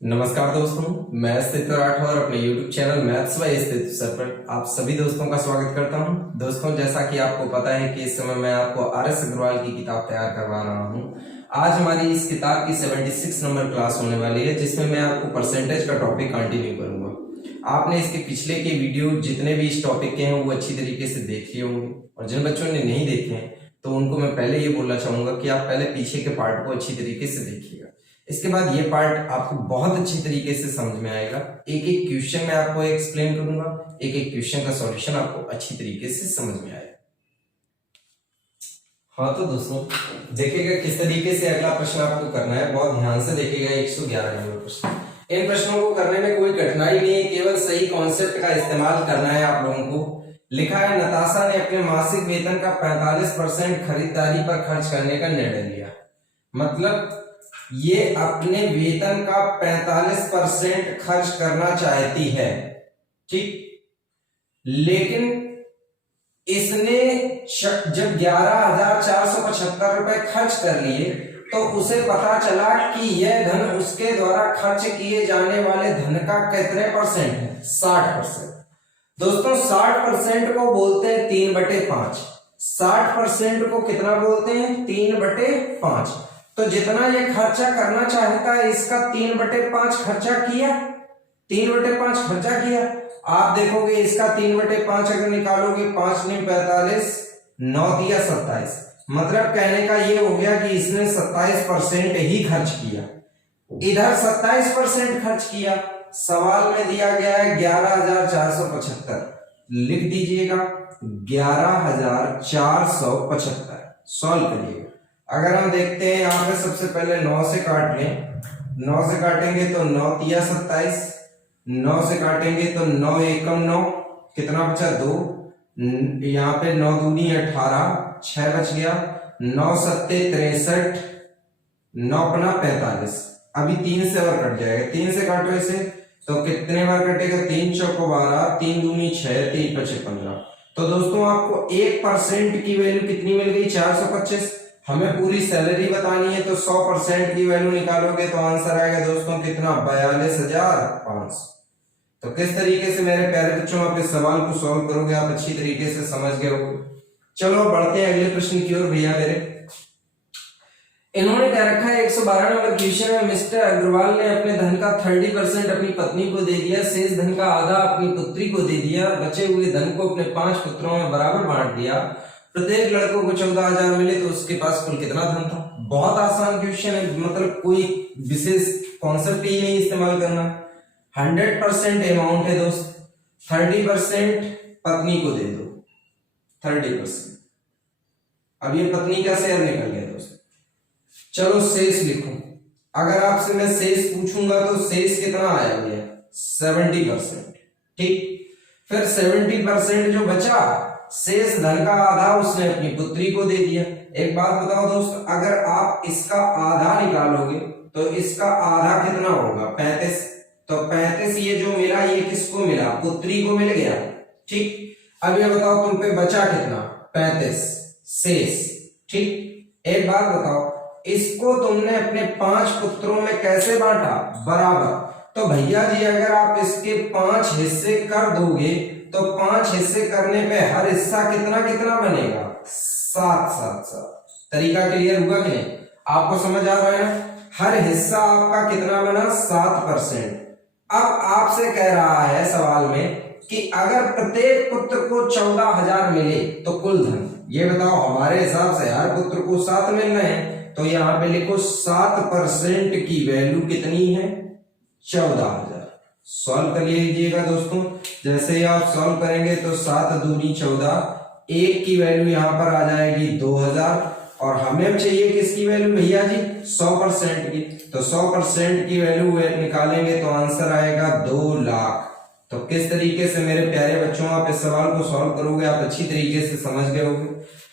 नमस्कार दोस्तों, मैं स्थित राठौर अपने YouTube चैनल मैथ्स बाय स्थित सर पर आप सभी दोस्तों का स्वागत करता हूं। दोस्तों, जैसा कि आपको पता है कि इस समय मैं आपको आर.एस. अग्रवाल की किताब तैयार करवा रहा हूं। आज हमारी इस किताब की 76 नंबर क्लास होने वाली है, जिसमें मैं आपको परसेंटेज का टॉपिक कंटिन्यू करूंगा। आपने इसके पिछले के वीडियो जितने भी इस टॉपिक के हैं वो अच्छी तरीके से देख लिए होंगे, और जिन बच्चों ने नहीं देखे हैं तो उनको मैं पहले ये बोलना चाहूंगा कि आप पहले पीछे के पार्ट को अच्छी तरीके से देखिएगा। इसके बाद ये पार्ट आपको बहुत अच्छी तरीके से समझ में आएगा। एक एक क्वेश्चन मैं आपको एक्सप्लेन करूंगा, एक एक क्वेश्चन का सॉल्यूशन आपको अच्छी तरीके से समझ में आएगा। हाँ तो दोस्तों, देखिएगा किस तरीके से अगला प्रश्न आपको करना है, बहुत ध्यान से देखिएगा। 111 नंबर प्रश्न। इन प्रश्नों को करने में कोई कठिनाई नहीं है, केवल सही कॉन्सेप्ट का इस्तेमाल करना है आप लोगों को। लिखा है, नताशा ने अपने मासिक वेतन का 45% खरीदारी पर खर्च करने का निर्णय लिया। मतलब ये अपने वेतन का 45% खर्च करना चाहती है, ठीक। लेकिन इसने जब 11,475 रुपए खर्च कर लिए तो उसे पता चला कि यह धन उसके द्वारा खर्च किए जाने वाले धन का कितने परसेंट है? 60%। दोस्तों, 60% को बोलते हैं 3/5। 60% को कितना बोलते हैं? 3/5। तो जितना ये खर्चा करना चाहता है, इसका 3/5 खर्चा किया। 3/5 खर्चा किया। आप देखोगे इसका 3/5 अगर निकालोगे, 5 नहीं 45, 9 दिया 27। मतलब कहने का ये हो गया कि इसने 27% ही खर्च किया। इधर 27% खर्च किया। सवाल में दिया गया है 11,475। लिख दीजिएगा 11,475। सॉल्व करिएगा। अगर हम देखते हैं यहाँ पे सबसे पहले 9 से काट लें। 9 से काटेंगे तो 9 तिया 27। 9 से काटेंगे तो 9 एकम 9, कितना बचा? 2। यहाँ पे 9 दूनी 18, 6 बच गया। 9 सत्ते 63, 9 पना 45। अभी 3 से और कट जाएगा। 3 से काटो इसे तो कितने बार कटेगा? 3 चौको 12, 3 दूनी 6, 3 पचे 15। तो दोस्तों, आपको 1% की वैल्यू कितनी मिल गई? 425। हमें पूरी सैलरी बतानी है तो 100% की वैल्यू निकालोगे तो आंसर आएगा दोस्तों कितना? 42,500। तो किस तरीके से मेरे प्यारे बच्चों आप इस सवाल को सॉल्व करोगे, आप अच्छी तरीके से समझ गए होगे। चलो बढ़ते हैं अगले प्रश्न की ओर। भैया मेरे, इन्होंने क्या रखा है? 112 नंबर क्वेश्चन में मिस्टर अग्रवाल ने अपने धन का 30% अपनी पत्नी को दे दिया, शेष धन का आधा अपनी पुत्री को दे दिया, बचे हुए धन को अपने 5 पुत्रों में बराबर बांट दिया। प्रत्येक लड़कों को 14,000 मिले तो उसके पास कुल कितना धन था? बहुत आसान क्वेश्चन है, मतलब कोई विशेष कॉन्सेप्ट ही नहीं इस्तेमाल करना। 100% अमाउंट है दोस्त। 30% पत्नी को दे दो। 30%। अब ये पत्नी का शेयर निकल गया दोस्त। चलो शेष लिखो। अगर आपसे मैं शेष पूछूंगा तो शेष कितना आया भैया? 70%, ठीक। फिर 70% जो बचा, शेष धन का आधा उसने अपनी पुत्री को दे दिया। एक बात बताओ दोस्त, अगर आप इसका आधा निकालोगे तो इसका आधा कितना होगा? 35। तो 35 ये जो मिला, ये किसको मिला? पुत्री को मिल गया, ठीक। अब ये बताओ तुम पे बचा कितना? 35 शेष, ठीक। एक बात बताओ, इसको तुमने अपने 5 पुत्रों में कैसे बांटा? बराबर। तो भैया जी, अगर आप इसके 5 हिस्से कर दोगे तो 5 हिस्से करने पे हर हिस्सा कितना कितना बनेगा? 7 7 7। तरीका क्लियर हुआ कि नहीं? आपको समझ आ रहा है ना? हर हिस्सा आपका कितना बना? 7%। अब आपसे कह रहा है सवाल में कि अगर प्रत्येक पुत्र को 14,000 मिले तो कुल धन, ये बताओ हमारे हिसाब से हर पुत्र को 7 मिल रहे हैं, तो यहां पे लिखो 7% की वैल्यू कितनी है? 14,000। सॉल्व कर लीजिएगा दोस्तों। जैसे ही आप सॉल्व करेंगे तो 7 दूनी 14, 1 की वैल्यू यहां पर आ जाएगी 2,000, और हमें चाहिए किसकी वैल्यू भैया जी? 100% की। तो 100% की वैल्यू निकालेंगे तो आंसर आएगा 2 लाख। तो किस तरीके से मेरे प्यारे बच्चों आप इस सवाल को सॉल्व करोगे, आप अच्छी तरीके से समझ गए होंगे।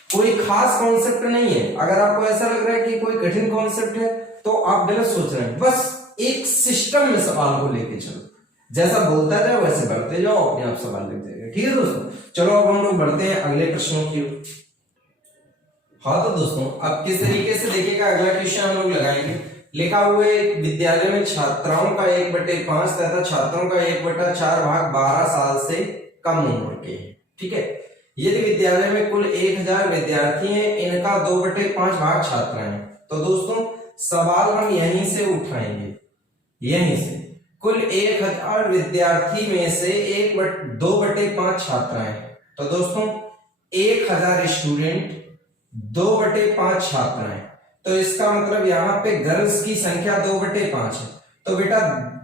कोई खास कॉन्सेप्ट नहीं है। अगर आपको ऐसा लग रहा है कि कोई कठिन कॉन्सेप्ट है तो आप गलत सोच रहे हैं। बस एक सिस्टम में सवाल को लेके चलो, जैसा बोलता जाए वैसे बढ़ते जाओ, अपने आप सवाल लिख जाएगा। ठीक है दोस्तों, चलो अब हम लोग बढ़ते हैं अगले प्रश्नों की ओर। हाँ तो दोस्तों, अब किस तरीके से देखिएगा अगला क्वेश्चन हम लोग लगाएंगे। लिखा हुआ है विद्यालय में छात्राओं का 1/5 तथा छात्रों का 1/4 भाग 12 साल से कम उम्र के हैं। ठीक है, यदि विद्यालय में कुल 1000 विद्यार्थी हैं, इनका 2/5 भाग छात्र हैं। तो दोस्तों सवाल हम यहीं से उठाएंगे, यहीं से कुल 1000 विद्यार्थी में से 2/5 छात्र हैं। तो दोस्तों 1000 स्टूडेंट 2/5 छात्र हैं, तो इसका मतलब यहाँ पे गर्ल्स की संख्या 2/5 है। तो बेटा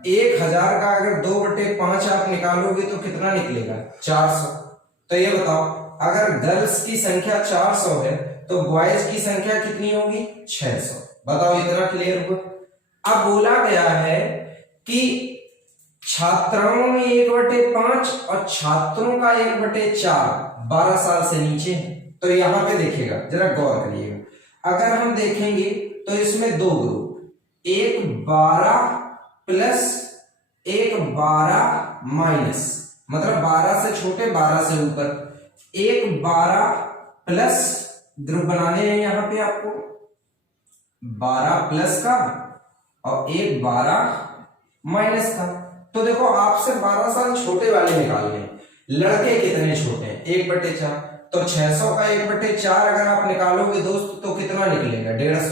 1000 का अगर 2/5 आप निकालोगे तो कितना निकलेगा? 400। तो ये बताओ, अगर गर्ल्स की संख्या 400 है तो बॉयज की संख्या कितनी होगी? 600। बताओ, इतना क्लियर हुआ। अब बोला गया है कि छात्राओं में 1/5 और छात्रों का 1/4 12 साल से नीचे है। तो यहां पे देखिएगा, जरा गौर करिएगा, अगर हम देखेंगे तो इसमें दो ग्रुप, एक 12 प्लस एक 12 माइनस, मतलब 12 से छोटे 12 से ऊपर, एक 12 प्लस ग्रुप बनाने हैं यहां पे आपको 12 प्लस का और एक 12 माइनस का। तो देखो आपसे 12 साल छोटे वाले निकालने हैं, लड़के कितने छोटे हैं? 1/4। तो 600 का 1/4 अगर आप निकालोगे दोस्त तो कितना निकलेगा? 150।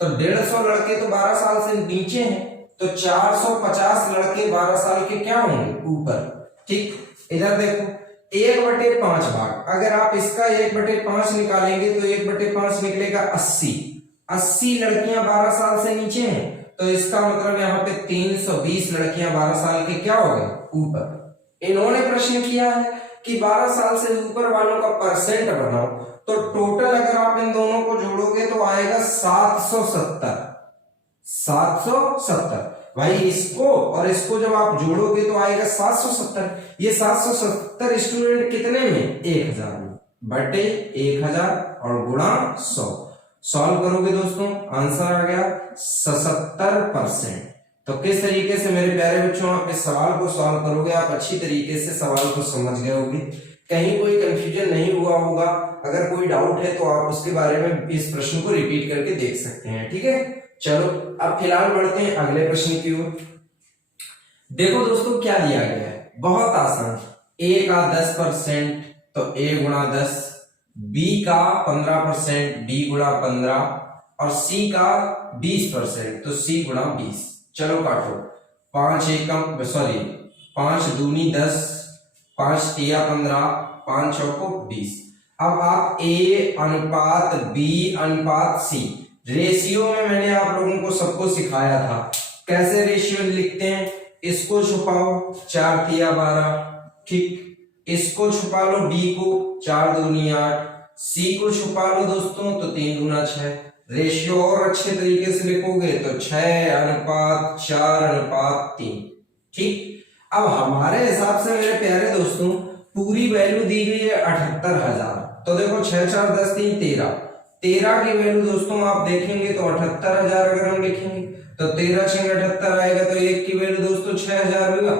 तो 150 लड़के तो 12 साल से नीचे हैं, तो 450 लड़के 12 साल के क्या होंगे? ऊपर। ठीक, इधर देखो 1/5 भाग, अगर आप इसका 1/5 निकालेंगे तो 1/5 निकलेगा 80। 80 लड़कियां 12 साल से नीचे हैं, तो इसका मतलब यहाँ पे 320 लड़कियां 12 साल के क्या हो गए? ऊपर। इन्होंने प्रश्न किया है कि 12 साल से ऊपर वालों का परसेंट बनाओ, तो टोटल अगर आप इन दोनों को जोड़ोगे तो आएगा 770। 770 भाई, इसको और इसको जब आप जोड़ोगे तो आएगा 770। ये 770 स्टूडेंट कितने में? 1000 में, बटे 1000 और गुणा 100। सॉल्व करोगे दोस्तों, आंसर आ गया 77%। तो किस तरीके से मेरे प्यारे बच्चों आप इस सवाल को सॉल्व करोगे? आप अच्छी तरीके से सवाल को समझ गए होंगे, कहीं कोई कंफ्यूजन नहीं हुआ होगा। अगर कोई डाउट है तो आप उसके बारे में इस प्रश्न को रिपीट करके देख सकते हैं। ठीक है, चलो अब फिलहाल बढ़ते हैं अगले प्रश्न की ओर। देखो दोस्तों क्या दिया गया है, बहुत आसान। ए का 10%, तो a गुणा 10, b का 15%, b गुणा 15, और c का 20%, तो c गुणा 20। चलो काटो, 5 दूनी 10, 5 तिया 15, 5 चौको 20। अब आप a अनुपात b अनुपात c, रेशियो में मैंने आप लोगों को सबको सिखाया था कैसे रेशियो लिखते हैं। इसको छुपाओ, 4 तिया 12, ठीक। इसको छुपा लो b को, 4 दूनी 8, c को छुपा लो दोस्तों तो 3 दूना 6। रेशियो और अच्छे तरीके से लिखोगे तो 6:4:3। ठीक, अब हमारे हिसाब से मेरे प्यारे दोस्तों पूरी वैल्यू दी गई है 78,000। तो देखो 6 4 10 3 13, 13 की वैल्यू दोस्तों आप देखेंगे तो 78,000 अगर हम लिखेंगे तो 13 6 78 आएगा, तो एक की वैल्यू दोस्तों 6,000 होगा।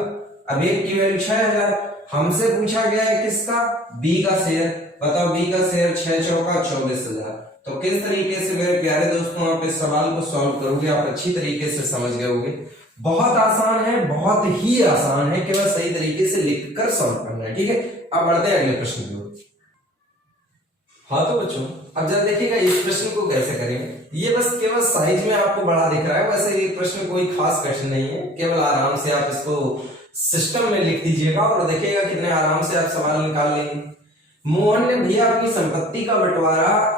अब एक की वैल्यू 6,000, हमसे पूछा गया है किसका? बी का शेयर। बताओ बी का शेयर 6 चौका 24,000। तो किस तरीके से मेरे प्यारे दोस्तों आप इस सवाल को सॉल्व करोगे? आप अच्छी तरीके से समझ गए होंगे। बहुत आसान है, बहुत ही आसान है, केवल सही तरीके से लिखकर सॉल्व करना है। ठीक है, अब बढ़ते हैं अगले प्रश्न की ओर। हाँ तो बच्चों अब जब देखिएगा इस प्रश्न को कैसे करेंगे। ये बस केवल साइज में आपको बड़ा दिख रहा है, वैसे ये प्रश्न कोई खास क्वेश्चन नहीं है, केवल आराम से आप इसको सिस्टम में लिख दीजिएगा और देखिएगा कितने आराम से आप सवाल निकाल लेंगे। मोहन ने भैया अपनी संपत्ति का बंटवारा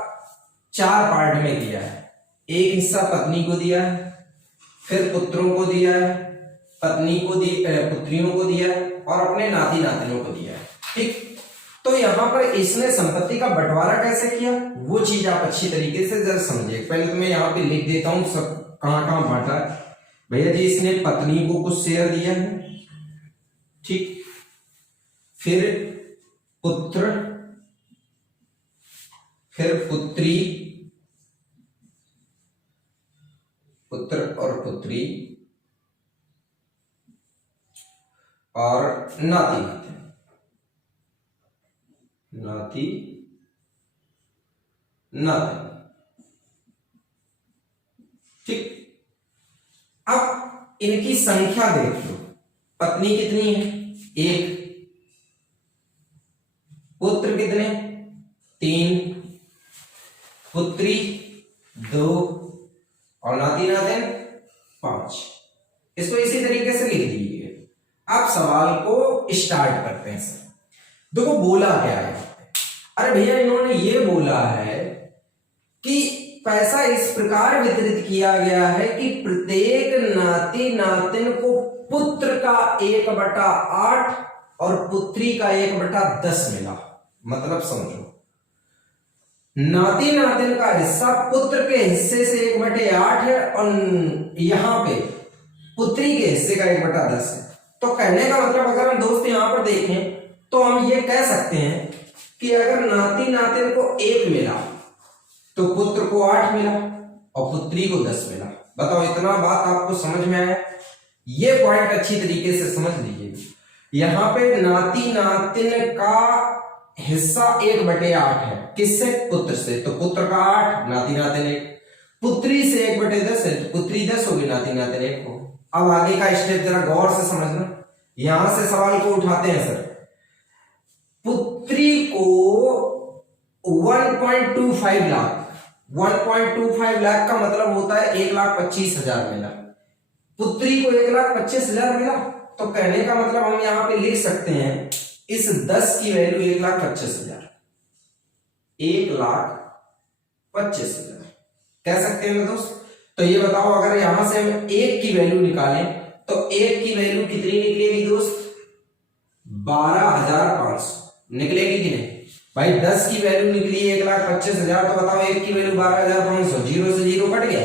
4 पार्ट में किया है। एक हिस्सा पत्नी को दिया है, फिर पुत्रों को दिया है, पत्नी को पुत्रियों को दिया है और अपने नाती नातिनों को दिया है। ठीक, तो यहां पर इसने संपत्ति का बंटवारा कैसे किया वो चीज आप अच्छी तरीके से जरा समझिए। पहले तो मैं यहाँ पे लिख देता हूं सब कहां कहां बांटा है। भैया जी इसने पत्नी को कुछ शेयर दिया है, ठीक, फिर पुत्र, फिर पुत्री, पुत्र और पुत्री, और नाती नाती नाती। ठीक, अब इनकी संख्या देख लो, पत्नी कितनी है? एक, पुत्र कितने? तीन, पुत्री दो, और नाती नातिन पांच। इसको इसी तरीके से लिख दीजिए। अब सवाल को स्टार्ट करते हैं सर। देखो बोला क्या है, अरे भैया इन्होंने ये बोला है कि पैसा इस प्रकार वितरित किया गया है कि प्रत्येक नाती नातिन को पुत्र का 1/8 और पुत्री का 1/10 मिला। मतलब समझो, नाती नातिन का हिस्सा पुत्र के हिस्से से 1/8 है और यहां पे पुत्री के हिस्से का 1/10 है। तो कहने का मतलब अगर हम दोस्त यहां पर देखें तो हम ये कह सकते हैं कि अगर नाती नातिन को 1 मिला तो पुत्र को 8 मिला और पुत्री को 10 मिला। बताओ इतना बात आपको समझ में आया? ये पॉइंट अच्छी तरीके से समझ लीजिए। यहां पे नाती नातिन का हिस्सा 1/8 है, किससे? पुत्र से। तो पुत्र का 8, नाती नातिन 1। पुत्री से 1/10 है, तो पुत्री 10 होगी, नाती नातिन 1 हो। अब आगे का स्टेप जरा गौर से समझना। यहां से सवाल को उठाते हैं सर। पुत्री को 1.25 लाख, 1.25 लाख का मतलब होता है 1,25,000 मिला। पुत्री को 1,25,000 मिला, तो कहने का मतलब हम यहां पे लिख सकते हैं इस 10 की वैल्यू 1,25,000, 1,25,000 कह सकते हैं ना दोस्त। तो ये बताओ अगर यहां से हम 1 की वैल्यू निकालें तो 1 की वैल्यू कितनी निकलेगी दोस्त? 12,500 निकलेगी कि नहीं भाई? 10 की वैल्यू निकली 1,25,000, तो बताओ 1 की वैल्यू 12,500, जीरो से जीरो कट गया।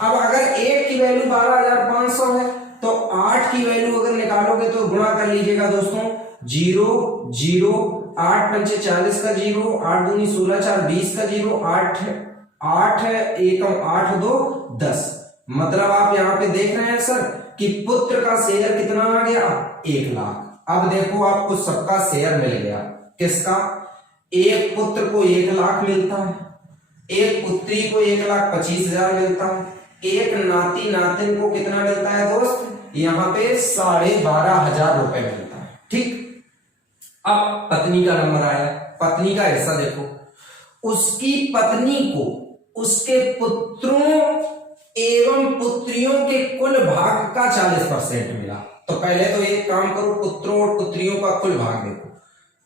अब अगर 1 की वैल्यू 12,500 है तो 8 की वैल्यू अगर निकालोगे तो गुणा कर लीजिएगा दोस्तों, 0 0, 8 पंचे 40 का 0, 8 दूनी 16, 4 20 का 0, 8 8 एकम 8 2 10। मतलब आप यहां पे देख रहे हैं सर कि पुत्र का शेयर कितना आ गया? 1 लाख। अब देखो आपको सबका शेयर मिल गया। किसका? एक पुत्र को 1 लाख मिलता है, एक पुत्री को 1,25,000 मिलता है, एक नाती नातिन को कितना मिलता है दोस्त? यहाँ पे 12,500 रुपए मिलता है। ठीक, अब पत्नी का नंबर आया। पत्नी का हिस्सा देखो, उसकी पत्नी को उसके पुत्रों एवं पुत्रियों के कुल भाग का 40% मिला। तो पहले तो एक काम करो, पुत्रों और पुत्रियों का कुल भाग देखो।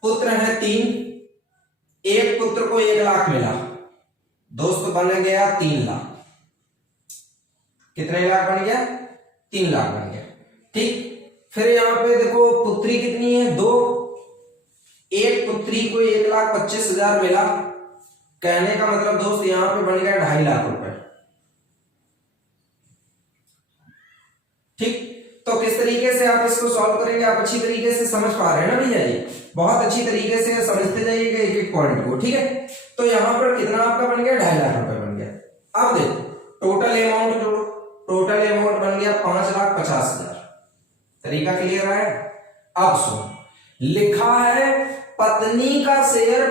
पुत्र है 3, एक पुत्र को 1 लाख मिला दोस्त, बन गया 3 लाख। कितने लाख बन गया? 3 लाख बन गया। ठीक, फिर यहां पे देखो पुत्री कितनी है? 2, एक पुत्री को 1,25,000 मिला। कहने का मतलब दोस्त यहां पे बन गया 2.5 लाख रुपए। ठीक, तो किस तरीके से आप इसको सॉल्व करेंगे? आप अच्छी तरीके से समझ पा रहे हैं ना भैया? ये बहुत अच्छी तरीके से समझते जाइएगा एक एक पॉइंट को। ठीक है, तो यहां पर कितना आपका बन गया? 2.5 लाख रुपए बन गया। अब देखो टोटल अमाउंट जोड़ो, टोटल अमाउंट बन गया 5,50,000। तरीका क्लियर है? अब सुनो, लिखा है पत्नी का शेयर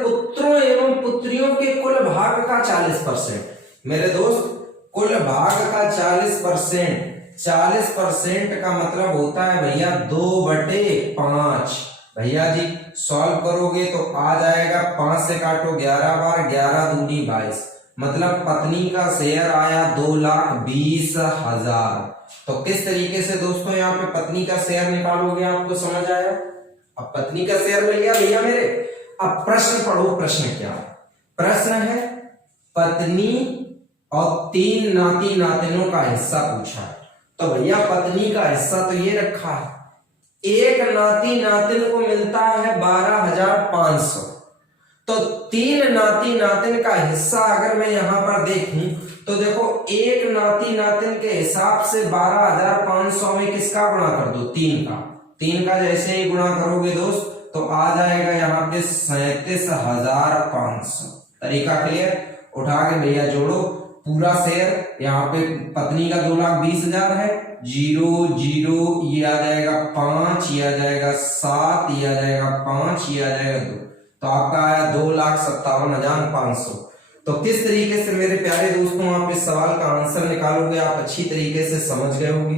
पुत्रों एवं पुत्रियों के कुल भाग का 40%। मेरे दोस्त कुल भाग का 40%, 40% का मतलब होता है भैया 2/5। भैया जी सॉल्व करोगे तो आ जाएगा, 5 से काटो 11 बार, 11 दूनी 22, मतलब पत्नी का शेयर आया 2,20,000। तो किस तरीके से दोस्तों यहाँ पे पत्नी का शेयर निकालोगे? आपको समझ आया? अब पत्नी का शेयर मिल गया भैया मेरे। अब प्रश्न पढ़ो, प्रश्न क्या है? प्रश्न है पत्नी और 3 नाती नातिनों का हिस्सा पूछा है। तो भैया पत्नी का हिस्सा तो ये रखा है, एक नाती नातिन को मिलता है 12,500। तो 3 नाती नातिन का हिस्सा अगर मैं यहां पर देखूं तो देखो एक नाती नातिन के हिसाब से 12,500 में किसका गुणा कर दो? 3 का जैसे ही गुणा करोगे दोस्त तो आ जाएगा यहाँ पे 37,500। तरीका क्लियर? उठा के भैया जोड़ो पूरा शेयर। यहाँ पे पत्नी का 2,20,000 है, 0 0, ये आ जाएगा 5, ये आ जाएगा 7, ये आ जाएगा 5, ये आ जाएगा 2, तो आपका आया 2,57,500। तो तो किस तरीके से मेरे प्यारे दोस्तों आप इस सवाल का आंसर निकालोगे, आप अच्छी तरीके से समझ गए होंगे।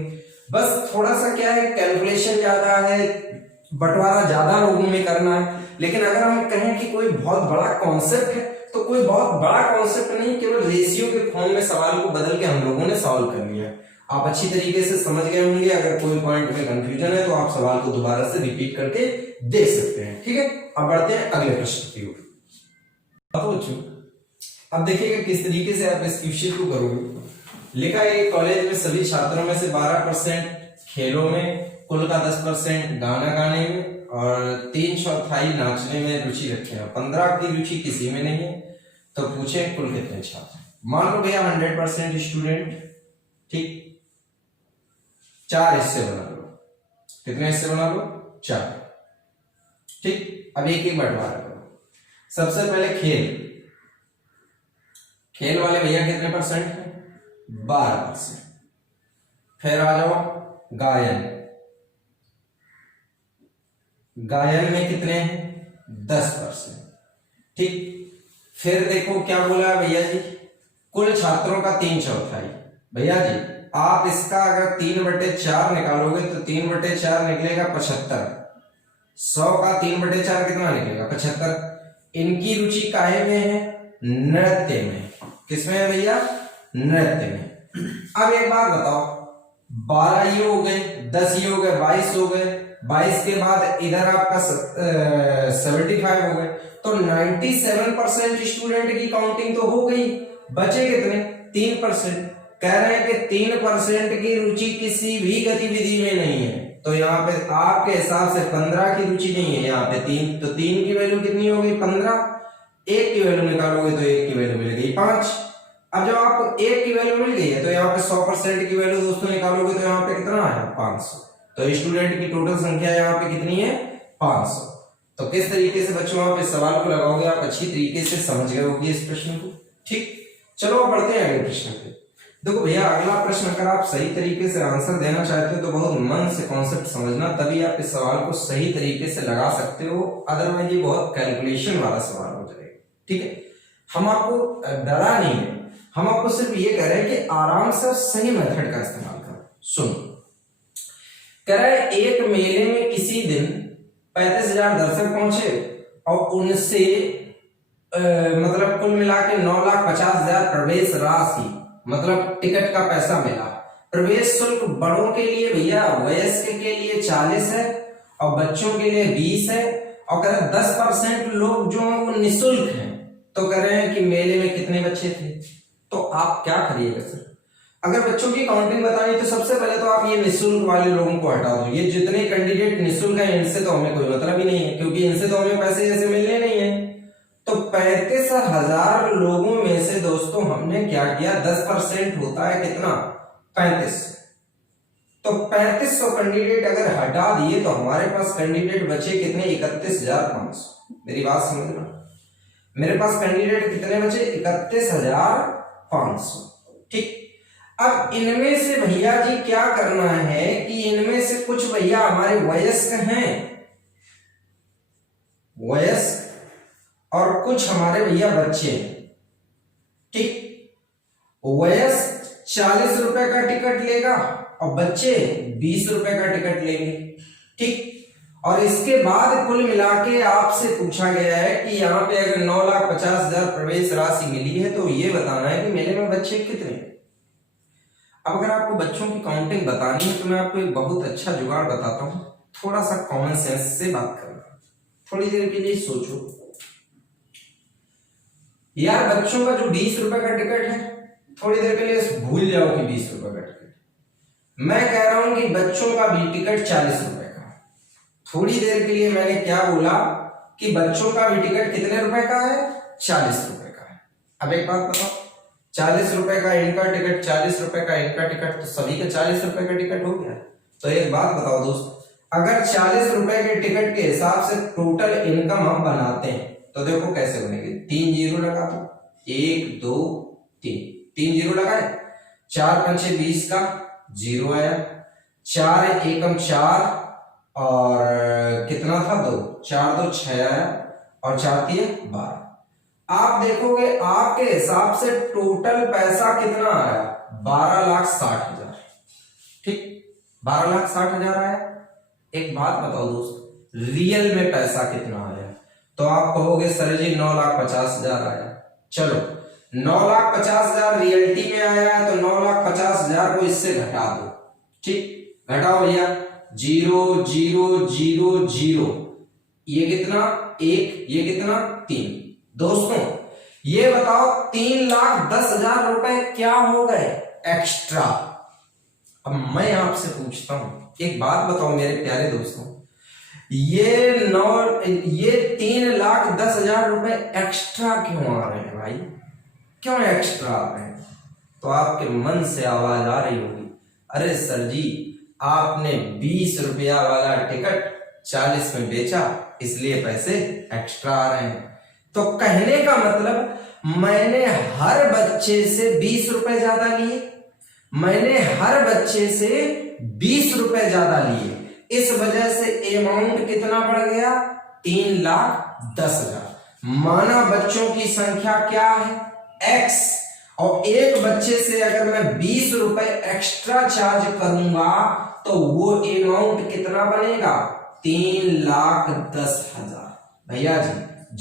बस थोड़ा सा क्या है, कैलकुलेशन ज्यादा है, बंटवारा ज्यादा लोगों में करना है। लेकिन अगर हम कहें कि कोई बहुत बड़ा कॉन्सेप्ट है, तो कोई बहुत बड़ा कॉन्सेप्ट नहीं, केवल रेशियो के फॉर्म में सवाल को बदल के हम लोगों ने सॉल्व कर लिया। आप अच्छी तरीके से समझ गए होंगे। अगर कोई पॉइंट में कंफ्यूजन है तो आप सवाल को दोबारा से रिपीट करके देख सकते हैं। ठीक है, अब बढ़ते हैं अगले प्रश्न की ओर। अब देखिएगा किस तरीके से आप इस क्वेश्चन को करोगे। लिखा है कॉलेज में सभी छात्रों में से 12% खेलों में, कुल का 10% गाना गाने में और 3/4 नाचने में रुचि रखते हैं, 15 की रुचि किसी में नहीं है। तो पूछे कुल कितने छात्र। मान लो भैया 100% स्टूडेंट, ठीक, 4 हिस्से बना लो। कितने हिस्से बना लो? 4। ठीक, अब एक बंटवारा करो। सबसे पहले खेल वाले भैया कितने परसेंट है? 12%। फिर आ जाओ गायन में कितने हैं? 10%। ठीक, फिर देखो क्या बोला भैया जी, कुल छात्रों का 3/4। भैया जी आप इसका अगर 3/4 निकालोगे तो 3/4 निकलेगा 75। 100 का 3/4 कितना निकलेगा? 75। इनकी रुचि काहे में है? नृत्य में। किसमें है भैया? नृत्य में। अब एक बात बताओ, 12 ये हो गए, 10 ये हो गए, 22 हो गए, 22 के बाद इधर आपका 75 हो गए, तो 97% स्टूडेंट की काउंटिंग तो हो गई। बचे कितने? 3%। कह रहे हैं कि 3% की रुचि किसी भी गतिविधि में नहीं है। तो यहाँ पे आपके हिसाब से 15 की रुचि नहीं है, यहाँ पे 3, तो 3 की वैल्यू कितनी हो गई? 15। 1 की वैल्यू निकालोगे तो 1 की वैल्यू मिल गई 5। अब जब आपको 1 की वैल्यू मिल गई है तो यहाँ पे 100% की वैल्यू दोस्तों निकालोगे तो यहाँ पे कितना आया? 500। तो स्टूडेंट की टोटल संख्या यहाँ पे कितनी है? 500। तो किस तरीके से बच्चों आप इस सवाल को लगाओगे, आप अच्छी तरीके से समझ गए होंगे इस प्रश्न को। ठीक, चलो बढ़ते हैं अगले प्रश्न पे। देखो भैया अगला प्रश्न अगर आप सही तरीके से आंसर देना चाहते हो तो बहुत मन से कॉन्सेप्ट समझना, तभी आप इस सवाल को सही तरीके से लगा सकते हो। अदरवाइज ये बहुत कैलकुलेशन वाला सवाल हो जाएगा। ठीक है, हम आपको डरा नहीं है, हम आपको सिर्फ ये कह रहे हैं कि आराम से सही मेथड का इस्तेमाल करो। सुनो, कह रहा है एक मेले में किसी दिन 35,000 दर्शक पहुंचे और उनसे मतलब कुल मिला के 9,50,000 प्रवेश राशि, मतलब टिकट का पैसा मिला। प्रवेश शुल्क बड़ों के लिए भैया वयस्क के लिए 40 है और बच्चों के लिए 20 है, और कह रहे 10% लोग जो हैं वो निःशुल्क हैं। तो कह रहे हैं कि मेले में कितने बच्चे थे। तो आप क्या करिएगा सर, अगर बच्चों की काउंटिंग बतानी तो सबसे पहले तो आप ये निःशुल्क वाले लोगों को हटा दो। ये जितने कैंडिडेट निःशुल्क हैं इनसे तो हमें कोई मतलब ही नहीं है, क्योंकि इनसे तो हमें पैसे ऐसे मिलने नहीं है। तो 35,000 लोगों में से दोस्तों हमने क्या किया, 10% होता है कितना? 35। तो 3500 कैंडिडेट अगर हटा दिए तो हमारे पास कैंडिडेट बचे कितने? 31,500। मेरी बात समझना, मेरे पास कैंडिडेट कितने बचे? 31,500। ठीक, अब इनमें से भैया जी क्या करना है कि इनमें से कुछ भैया हमारे वयस्क हैं, वयस्क, और कुछ हमारे भैया बच्चे हैं। ठीक, वयस्क 40 रुपए का टिकट लेगा और बच्चे 20 रुपए का टिकट लेंगे। ठीक, और इसके बाद कुल मिला के आपसे पूछा गया है कि यहाँ पे अगर 9,50,000 प्रवेश राशि मिली है तो ये बताना है कि मेले में बच्चे कितने। अब अगर आपको बच्चों की काउंटिंग बतानी है तो मैं आपको एक बहुत अच्छा जुगाड़ बताता हूं, थोड़ा सा कॉमन सेंस से बात करना। थोड़ी देर के लिए सोचो यार, बच्चों का जो 20 रुपए का टिकट है, थोड़ी देर के लिए भूल जाओ कि 20 रुपए का टिकट, मैं कह रहा हूं कि बच्चों का भी टिकट 40 रुपए का। थोड़ी देर के लिए मैंने क्या बोला कि बच्चों का भी टिकट कितने रुपए का है? 40 रुपए का है। अब एक बात बताओ, 40 रुपए का इनका टिकट, 40 रुपए का इनका टिकट, तो सभी का 40 रुपए का टिकट हो गया। तो एक बात बताओ दोस्त, अगर 40 रुपए के टिकट के हिसाब से टोटल इनकम हम बनाते हैं तो देखो कैसे बनेगी। 3 जीरो लगा दो, 1 2 3 जीरो लगाए, 4 5 20 का 0 आया, 4 एकम 4 और कितना था 2, 4 2 6 आया और 4 3 12। आप देखोगे आपके हिसाब से टोटल पैसा कितना आया, 12,60,000। ठीक, 12,60,000 आया। एक बात बताओ दोस्त, रियल में पैसा कितना आया? तो आप कहोगे सर जी 9,50,000 आया। चलो 9,50,000 रियलिटी में आया है तो 9,50,000 को इससे घटा दो। ठीक, घटाओ भैया, 0 0 0 0, ये कितना 1, ये कितना 3। दोस्तों ये बताओ 3,10,000 रुपए क्या हो गए एक्स्ट्रा। अब मैं आपसे पूछता हूं, एक बात बताओ मेरे प्यारे दोस्तों, ये 3,10,000 रुपए एक्स्ट्रा क्यों आ रहे हैं भाई? क्यों एक्स्ट्रा आ रहे हैं? तो आपके मन से आवाज आ रही होगी, अरे सर जी आपने 20 रुपया वाला टिकट 40 में बेचा इसलिए पैसे एक्स्ट्रा आ रहे हैं। तो कहने का मतलब मैंने हर बच्चे से 20 रुपए ज्यादा लिए, मैंने हर बच्चे से 20 रुपए ज्यादा लिए, इस वजह से अमाउंट कितना बढ़ गया, 3,10,000। माना बच्चों की संख्या क्या है, x, और एक बच्चे से अगर मैं 20 रुपए एक्स्ट्रा चार्ज करूंगा तो वो अमाउंट कितना बनेगा, 3,10,000। भैया जी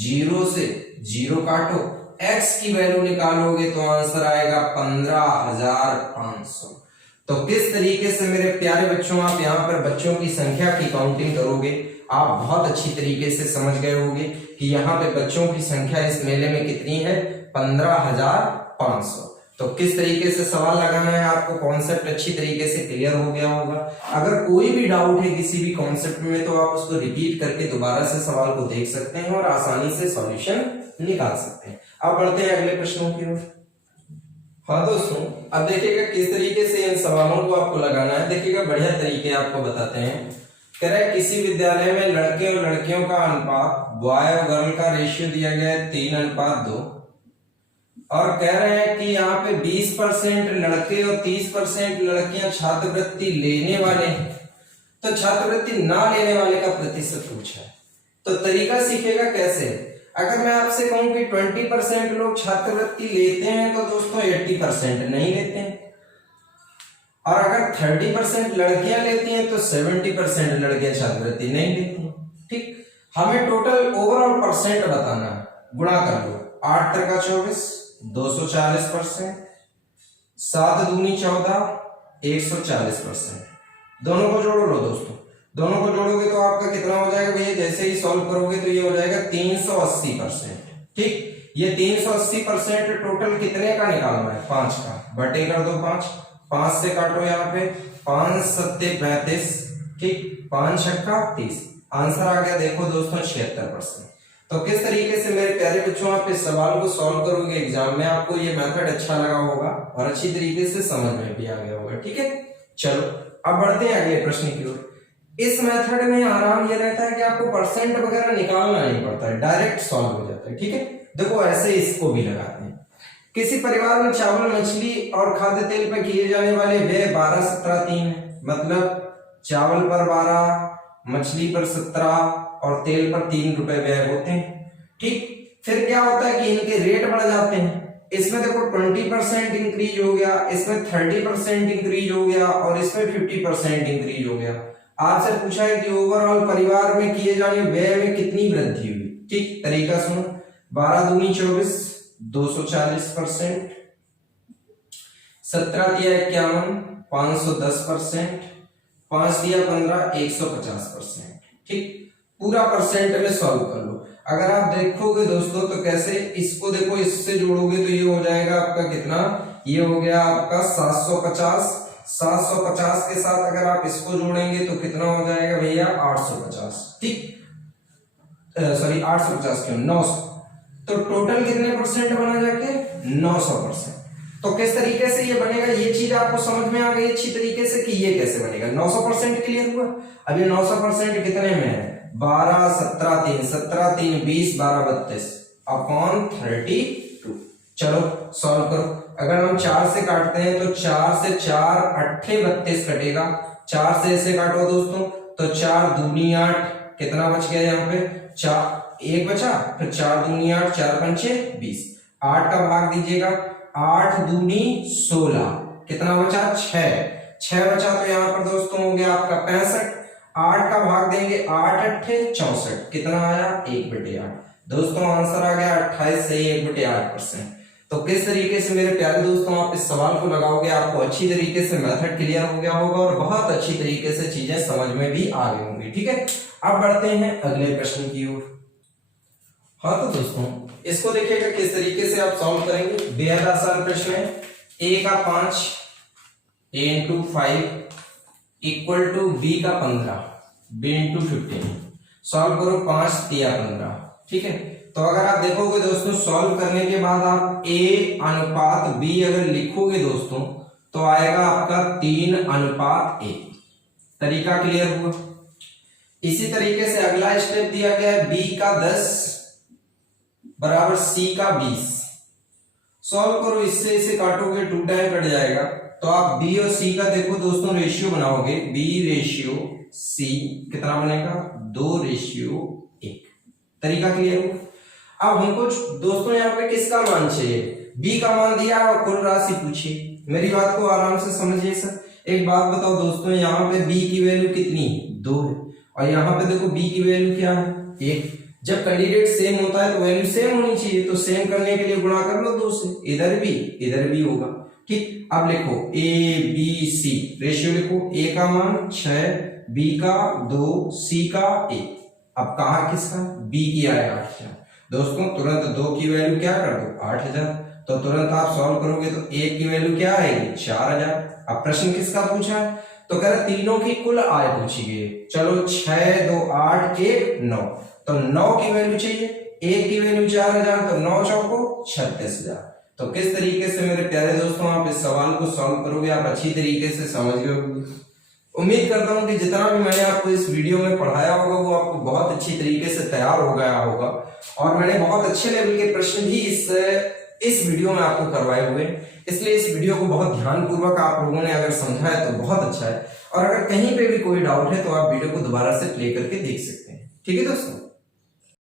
0 से 0 काटो, x की वैल्यू निकालोगे तो आंसर आएगा 15,500। तो किस तरीके से मेरे प्यारे बच्चों आप यहाँ पर बच्चों की संख्या की काउंटिंग करोगे, आप बहुत अच्छी तरीके से समझ गए होंगे कि यहाँ पे बच्चों की संख्या इस मेले में कितनी है, 15,500। तो किस तरीके से सवाल लगाना है आपको, कॉन्सेप्ट अच्छी तरीके से क्लियर हो गया होगा। अगर कोई भी डाउट है किसी भी कॉन्सेप्ट में तो आप उसको रिपीट करके दोबारा से सवाल को देख सकते हैं और आसानी से सॉल्यूशन निकाल सकते हैं। अब बढ़ते हैं अगले प्रश्नों की ओर। हाँ दोस्तों, अब देखिएगा किस तरीके से इन सवालों को आपको लगाना है। देखिएगा बढ़िया तरीके आपको बताते हैं। कह रहा है किसी विद्यालय में लड़के और लड़कियों का अनुपात, बॉय और गर्ल का रेशियो दिया गया है 3:2, और कह रहे हैं कि यहाँ पे 20% लड़के और 30% लड़कियां छात्रवृत्ति लेने वाले हैं, तो छात्रवृत्ति ना लेने वाले का प्रतिशत पूछा है। तो तरीका सीखेगा कैसे। अगर मैं आपसे कहूं कि 20% लोग छात्रवृत्ति लेते हैं तो दोस्तों 80% नहीं लेते हैं, और अगर 30% लड़कियां लेती हैं तो 70% लड़कियां छात्रवृत्ति नहीं लेती हैं। ठीक, हमें टोटल ओवरऑल परसेंट बताना है। गुणा कर लो, 8 × 24 240%, 7 दूनी 14 140%। दोनों को जोड़ लो दोस्तों, दोनों को जोड़ोगे तो आपका कितना हो जाएगा भैया, जैसे ही सॉल्व करोगे तो ये हो जाएगा 380%। ठीक, ये 380% टोटल कितने का निकालना है, 5 का, बटे कर दो 5 से काटो यहाँ पे, 5 7 35, ठीक, 5 6 30, आंसर आ गया देखो दोस्तों 76%। तो किस तरीके से मेरे प्यारे बच्चों आप इस सवाल को सॉल्व करोगे एग्जाम में, आपको ये मेथड अच्छा लगा होगा और अच्छी तरीके से समझ में भी आ गया होगा। ठीक है, चलो अब बढ़ते हैं अगले प्रश्न की ओर। इस मेथड में आराम ये रहता है कि आपको परसेंट वगैरह निकालना नहीं पड़ता है, डायरेक्ट सॉल्व हो जाता है। ठीक है, देखो ऐसे इसको भी लगाते हैं। किसी परिवार में चावल, मछली और खाद्य तेल पर किए जाने वाले व्यय 12 17 3 है, मतलब चावल पर 12, मछली पर 17 और तेल पर 3 रुपए व्यय होते हैं। ठीक, फिर क्या होता है कि इनके रेट बढ़ जाते हैं। इसमें देखो 20% इंक्रीज हो गया, इसमें 30% इंक्रीज हो गया और इसमें 50% इंक्रीज हो गया। आपसे पूछा है कि ओवरऑल परिवार में किए जाने व्यय में कितनी वृद्धि हुई। ठीक, तरीका सुनो, 12 दूनी 24 240%, 17 दिया 51 510%, 5 दिया 15 150%। ठीक, पूरा परसेंट में सॉल्व कर लो। अगर आप देखोगे दोस्तों तो कैसे, इसको देखो इससे जोड़ोगे तो ये हो जाएगा आपका कितना, ये हो गया आपका 750, 750 के साथ अगर आप इसको जोड़ेंगे तो कितना हो जाएगा भैया 850। ठीक, सॉरी 850 क्यों, 900। तो टोटल कितने परसेंट बना जाके 900%। तो किस तरीके से ये बनेगा, ये चीज आपको समझ में आ गई अच्छी तरीके से कि ये कैसे बनेगा। 900% क्लियर हुआ। अब ये 900% कितने में है, 12 17 3 17 3 20 12 32 अपॉन 32। चलो सॉल्व करो। अगर हम 4 से काटते हैं तो 4 से 4 8 32 कटेगा, 4 से ऐसे काटो दोस्तों तो 4 दूनी 8, कितना बच गया यहाँ पे 4, 1 बचा, फिर 4 दूनी 8, 4 पंचे 20, 8 का भाग दीजिएगा, 8 दूनी 16, कितना बचा 6 बचा, तो यहाँ पर दोस्तों हो गया आपका 65, 8 का भाग देंगे, 8 अट्ठे 64, कितना आया 1/8। दोस्तों आंसर आ गया 28 से 1/8%। तो किस तरीके से मेरे प्यारे दोस्तों आप इस सवाल को लगाओगे, आपको अच्छी तरीके से मेथड क्लियर हो गया होगा और बहुत अच्छी तरीके से चीजें समझ में भी आ गई होंगी। ठीक है, अब बढ़ते हैं अगले प्रश्न की ओर। हाँ तो दोस्तों इसको देखिएगा किस तरीके से आप सॉल्व करेंगे। बेहद आसान प्रश्न है। a का 5 a into 5 equal to b का 15 b इंटू 15। सॉल्व करो, 5 दिया 15। ठीक है, तो अगर आप देखोगे दोस्तों सॉल्व करने के बाद आप a अनुपात b अगर लिखोगे दोस्तों तो आएगा आपका 3 अनुपात 1। तरीका क्लियर हुआ। इसी तरीके से अगला स्टेप दिया गया है b का 10 बराबर c का 20। सॉल्व करो, इससे इसे काटोगे 2 टाइम कट जाएगा, तो आप b और c का देखो दोस्तों रेशियो बनाओगे, b रेशियो c कितना बनेगा 2:1। तरीका क्लियर हो। अब हमको दोस्तों यहाँ पे किसका मान चाहिए, b का मान दिया और कुल राशि पूछी। मेरी बात को आराम से समझिए सर। एक बात बताओ दोस्तों, यहाँ पे b की वैल्यू कितनी 2 है और यहाँ पे देखो b की वैल्यू क्या है 1। जब कैंडिडेट सेम होता है तो वैल्यू सेम होनी चाहिए, तो सेम करने के लिए गुणा कर लो 2 से, इधर भी होगा। ठीक, अब लिखो a b c रेशियो लिखो, a का मान 6, b का 2, c का 1। अब कहा किसका, b की आया 8000। दोस्तों तुरंत 2 की वैल्यू क्या कर दो 8000, तो तुरंत आप सॉल्व करोगे तो 1 की वैल्यू क्या आएगी 4000। अब प्रश्न किसका पूछा है, तो कह रहे तीनों की कुल आय पूछी गई। चलो 6 2 8 1 9, तो 9 की वैल्यू चाहिए, 1 की वैल्यू 4000, तो 9 चौको 36000। तो किस तरीके से मेरे प्यारे दोस्तों आप इस सवाल को सॉल्व करोगे, आप अच्छी तरीके से समझ गए होंगे। उम्मीद करता हूं कि जितना भी मैंने आपको इस वीडियो में पढ़ाया होगा वो आपको बहुत अच्छी तरीके से तैयार हो गया होगा और मैंने बहुत अच्छे लेवल के प्रश्न भी इस वीडियो में आपको करवाए हुए, इसलिए इस वीडियो को बहुत ध्यानपूर्वक आप लोगों ने अगर समझा है तो बहुत अच्छा है। और अगर कहीं पे भी कोई डाउट है तो आप वीडियो को दोबारा से प्ले करके देख सकते हैं। ठीक है दोस्तों।